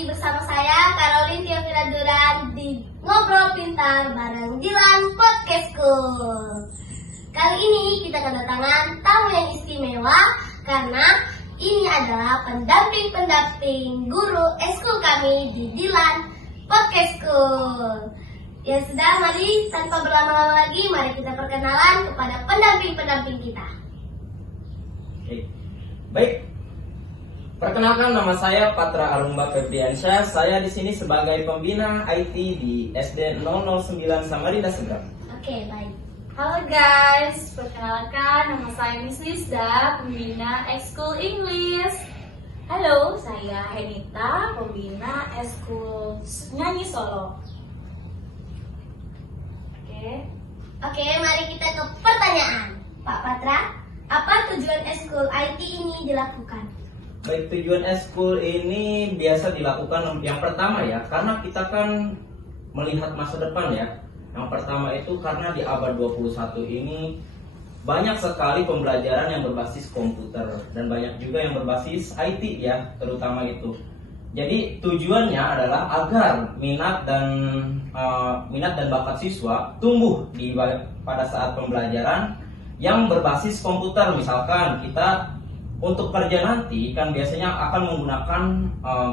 lagi bersama saya Caroline Tiafira Duran di Ngobrol Pintar bareng Dilan Podcast School. Kali ini kita kedatangan tamu yang istimewa karena ini adalah pendamping guru eskul kami di Dilan Podcast School. Ya sudah, mari tanpa berlama-lama lagi, mari kita perkenalan kepada pendamping kita. Oke. Baik. Perkenalkan, nama saya Patra Alumba Febriansyah. Saya di sini sebagai pembina IT di SD 009 Samarinda Seberang. Oke, baik. Halo guys, perkenalkan nama saya Miss Lisda, pembina Ekskul English. Halo, saya Henita, pembina Ekskul Nyanyi Solo. Oke, mari kita ke pertanyaan. Pak Patra, apa tujuan eskul IT ini dilakukan? Baik, tujuan eskul ini biasa dilakukan yang pertama ya, karena kita kan melihat masa depan ya. Yang pertama itu karena di abad 21 ini banyak sekali pembelajaran yang berbasis komputer dan banyak juga yang berbasis IT ya, terutama itu. Jadi tujuannya adalah agar minat dan bakat siswa tumbuh pada saat pembelajaran yang berbasis komputer. Misalkan kita untuk kerja nanti kan biasanya akan menggunakan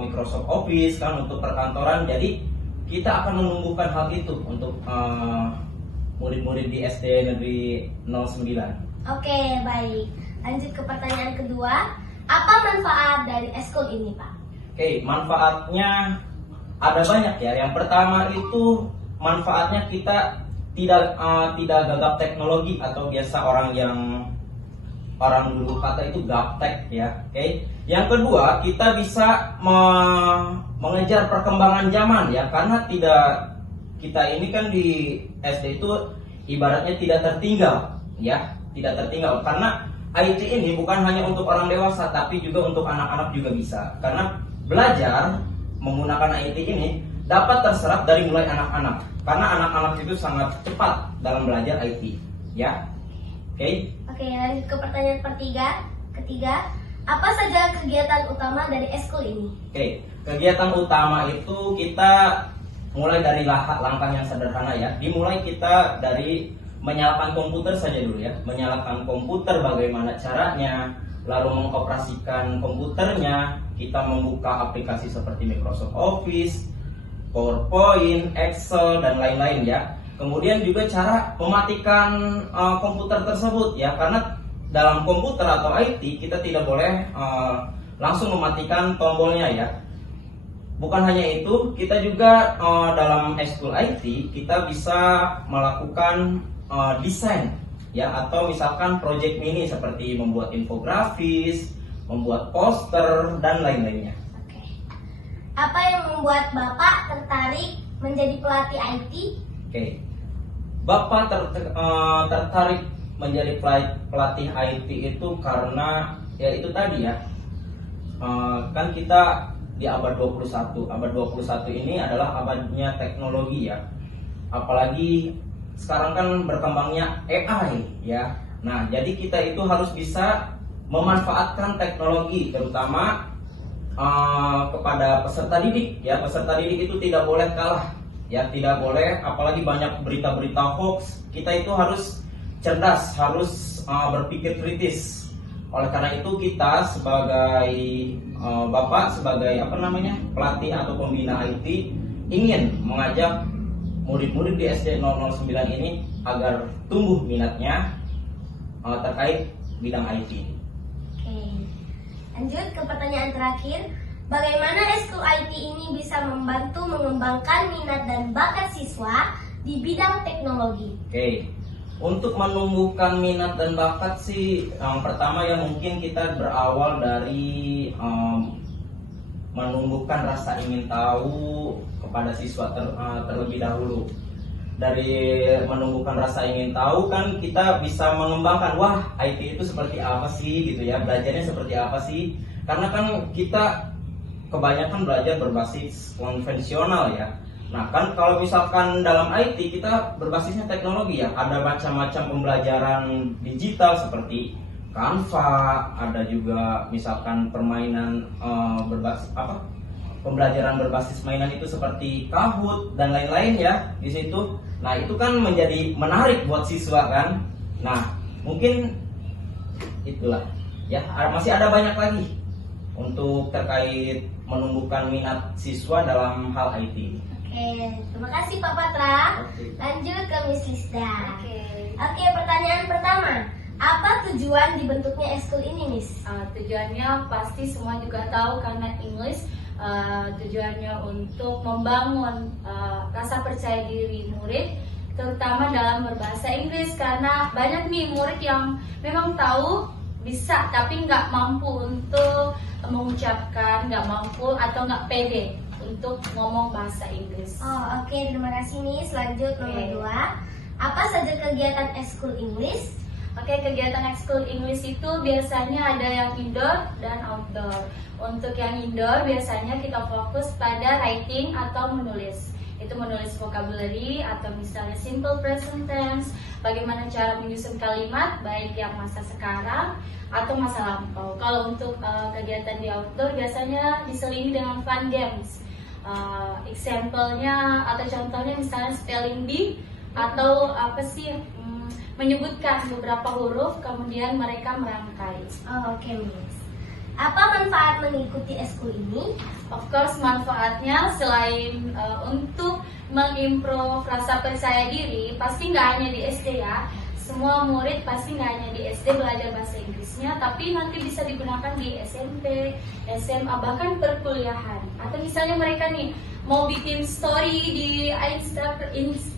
Microsoft Office kan untuk perkantoran. Jadi kita akan menumbuhkan hal itu untuk murid-murid di SD Negeri 09. Oke, baik. Lanjut ke pertanyaan kedua. Apa manfaat dari eskul ini, Pak? Oke, manfaatnya ada banyak ya. Yang pertama itu manfaatnya kita tidak gagap teknologi atau biasa orang dulu kata itu gaptek ya. Oke. Yang kedua, kita bisa mengejar perkembangan zaman ya, karena kita ini kan di SD itu ibaratnya tidak tertinggal ya, tidak tertinggal karena IT ini bukan hanya untuk orang dewasa tapi juga untuk anak-anak juga bisa. Karena belajar menggunakan IT ini dapat terserap dari mulai anak-anak, karena anak-anak itu sangat cepat dalam belajar IT ya. Oke. Oke, lanjut ke pertanyaan ketiga. Apa saja kegiatan utama dari eskul ini? Oke, kegiatan utama itu kita mulai dari langkah yang sederhana ya. Dimulai kita dari menyalakan komputer saja dulu ya. Menyalakan komputer bagaimana caranya, lalu mengoperasikan komputernya. Kita membuka aplikasi seperti Microsoft Office, PowerPoint, Excel, dan lain-lain ya. Kemudian juga cara mematikan komputer tersebut ya, karena dalam komputer atau IT kita tidak boleh langsung mematikan tombolnya ya. Bukan hanya itu, kita juga dalam eskul IT kita bisa melakukan desain ya, atau misalkan project mini seperti membuat infografis, membuat poster, dan lain-lainnya. Oke. Apa yang membuat Bapak tertarik menjadi pelatih IT? Oke. Bapak tertarik menjadi pelatih IT itu karena ya itu tadi ya, kan kita di abad 21. Abad 21 ini adalah abadnya teknologi ya. Apalagi sekarang kan berkembangnya AI ya. Nah, jadi kita itu harus bisa memanfaatkan teknologi, terutama kepada peserta didik ya. Peserta didik itu tidak boleh kalah ya, tidak boleh, apalagi banyak berita-berita hoax. Kita itu harus cerdas, harus berpikir kritis. Oleh karena itu kita sebagai Bapak, sebagai pelatih atau pembina IT, ingin mengajak murid-murid di SD 009 ini agar tumbuh minatnya terkait bidang IT. Oke. Lanjut ke pertanyaan terakhir. Bagaimana eskul IT ini bisa membantu mengembangkan minat dan bakat siswa di bidang teknologi? Oke. Untuk menumbuhkan minat dan bakat sih, yang pertama ya mungkin kita berawal dari menumbuhkan rasa ingin tahu kepada siswa terlebih dahulu. Dari menumbuhkan rasa ingin tahu kan kita bisa mengembangkan, wah IT itu seperti apa sih gitu ya, belajarnya seperti apa sih. Karena kan kita kebanyakan belajar berbasis konvensional ya. Nah kan kalau misalkan dalam IT kita berbasisnya teknologi ya, ada macam-macam pembelajaran digital seperti Canva, ada juga misalkan permainan berbasis pembelajaran berbasis mainan itu seperti Kahoot dan lain-lain ya di situ. Nah, itu kan menjadi menarik buat siswa kan. Nah, mungkin itulah ya, masih ada banyak lagi untuk terkait menumbuhkan minat siswa dalam hal IT. Oke, terima kasih Pak Patra. Oke. Lanjut ke Miss Lisda. Oke. Oke, pertanyaan pertama. Apa tujuan dibentuknya eskul ini, Miss? Tujuannya pasti semua juga tahu karena English tujuannya untuk membangun rasa percaya diri murid, terutama dalam berbahasa Inggris, karena banyak nih murid yang memang tahu bisa tapi nggak mampu untuk mengucapkan, nggak mampu atau nggak pede untuk ngomong bahasa Inggris. Oh, oke, terima kasih, Miss. Lanjut nomor Oke. 2. Apa saja kegiatan eskul English? Oke, kegiatan ekskul English itu biasanya ada yang indoor dan outdoor. Untuk yang indoor biasanya kita fokus pada writing atau menulis. Itu menulis vocabulary atau misalnya simple present tense, bagaimana cara menyusun kalimat baik yang masa sekarang atau masa lampau. Kalau untuk kegiatan di outdoor biasanya diselingi dengan fun games. Example-nya atau contohnya misalnya spelling bee atau apa sih, menyebutkan beberapa huruf kemudian mereka merangkai. Oh, oke, Miss. Apa manfaat mengikuti eskul ini? Of course, manfaatnya selain untuk mengimprove rasa percaya diri, pasti nggak hanya di SD ya. Semua murid pasti nggak hanya di SD belajar bahasa Inggrisnya, tapi nanti bisa digunakan di SMP, SMA, bahkan perkuliahan. Atau misalnya mereka nih mau bikin story di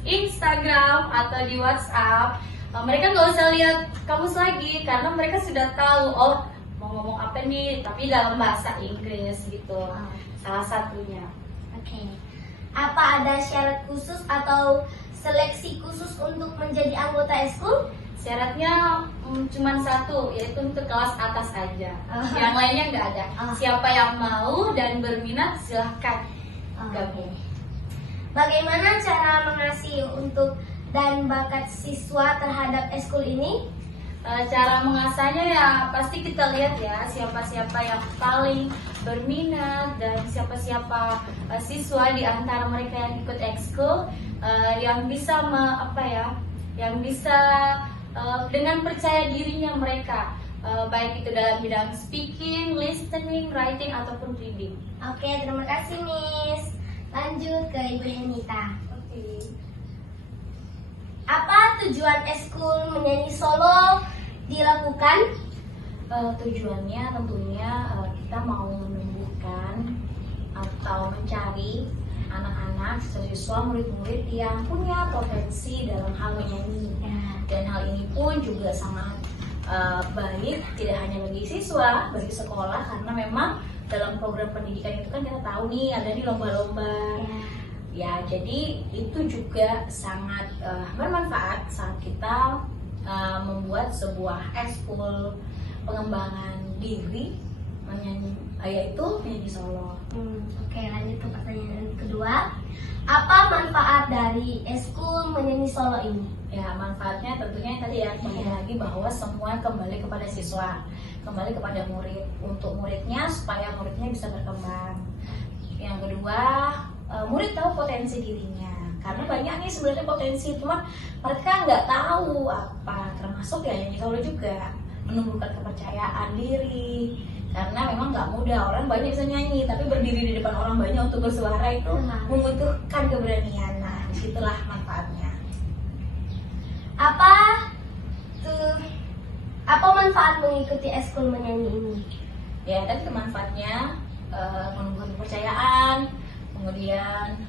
Instagram atau di WhatsApp, mereka nggak usah lihat kamus lagi karena mereka sudah tahu, oh mau ngomong apa nih, tapi dalam bahasa Inggris gitu. Salah satunya. Oke. Apa ada syarat khusus atau seleksi khusus untuk menjadi anggota eskul? Syaratnya cuma satu, yaitu untuk kelas atas aja. Oh. Yang lainnya nggak ada. Oh. Siapa yang mau dan berminat silahkan gabung. Bagaimana cara mengasih untuk dan bakat siswa terhadap eskul ini? Cara mengasahnya ya pasti kita lihat ya siapa-siapa yang paling berminat dan siapa-siapa siswa di antara mereka yang ikut ekskul yang bisa yang bisa dengan percaya dirinya mereka, baik itu dalam bidang speaking, listening, writing ataupun reading. Oke, terima kasih, Miss. Lanjut ke Ibu Henita. Oke. Apa tujuan eskul menyanyi solo dilakukan? Tujuannya tentunya kita mau menumbuhkan atau mencari anak-anak, siswa, murid-murid yang punya potensi dalam hal menyanyi. Dan hal ini pun juga sangat baik tidak hanya bagi siswa, bagi sekolah, karena memang dalam program pendidikan itu kan kita tahu nih ada di lomba-lomba. Ya, jadi itu juga sangat bermanfaat saat kita membuat sebuah ekskul pengembangan diri menyanyi, yaitu menyanyi solo. Oke, lanjut ke pertanyaan kedua. Apa manfaat dari eskul menyanyi solo ini? Ya, manfaatnya tentunya yang tadi ya, kembali lagi bahwa semua kembali kepada siswa, kembali kepada murid, untuk muridnya supaya muridnya bisa berkembang. Yang kedua, murid tahu potensi dirinya, karena banyak nih sebenarnya potensi, cuma mereka nggak tahu apa, termasuk ya yang solo juga menumbuhkan kepercayaan diri, karena memang nggak mudah, orang banyak bisa nyanyi tapi berdiri di depan orang banyak untuk bersuara itu membutuhkan keberanian. Nah, disitulah manfaatnya. Apa manfaat mengikuti eskul menyanyi ini? Ya, tadi manfaatnya menumbuhkan kepercayaan, kemudian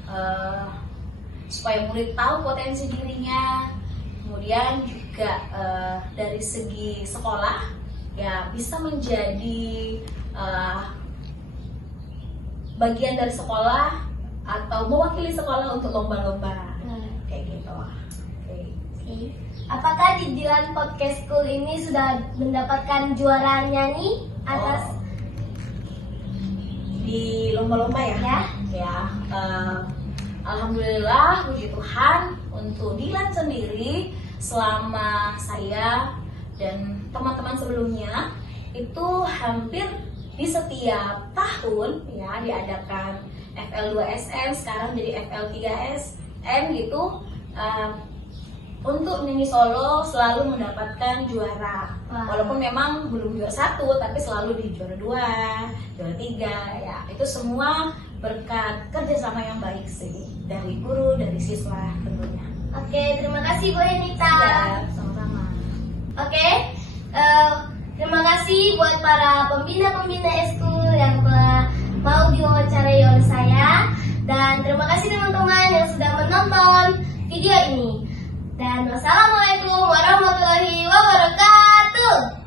supaya murid tahu potensi dirinya, kemudian juga dari segi sekolah ya bisa menjadi bagian dari sekolah atau mewakili sekolah untuk lomba-lomba kayak gitu. Oke. Apakah di Dilan Podcast School ini sudah mendapatkan juara nyanyi atas di lomba-lomba ya? Alhamdulillah, puji Tuhan, untuk Dilan sendiri selama saya dan teman-teman sebelumnya itu hampir di setiap tahun ya diadakan FL2SN, sekarang jadi FL3SN gitu. Untuk nyanyi solo selalu mendapatkan juara. Wah. Walaupun memang belum juara 1, tapi selalu di juara 2, juara 3 ya. Itu semua berkat kerjasama yang baik sih dari guru, dari siswa tentunya. Oke, terima kasih Bu Enita. Ya, sama-sama. Oke, terima kasih buat para pembina-pembina eskul yang telah mau diwawancarai oleh saya. Dan terima kasih teman-teman yang sudah menonton video ini. Dan wassalamualaikum warahmatullahi wabarakatuh.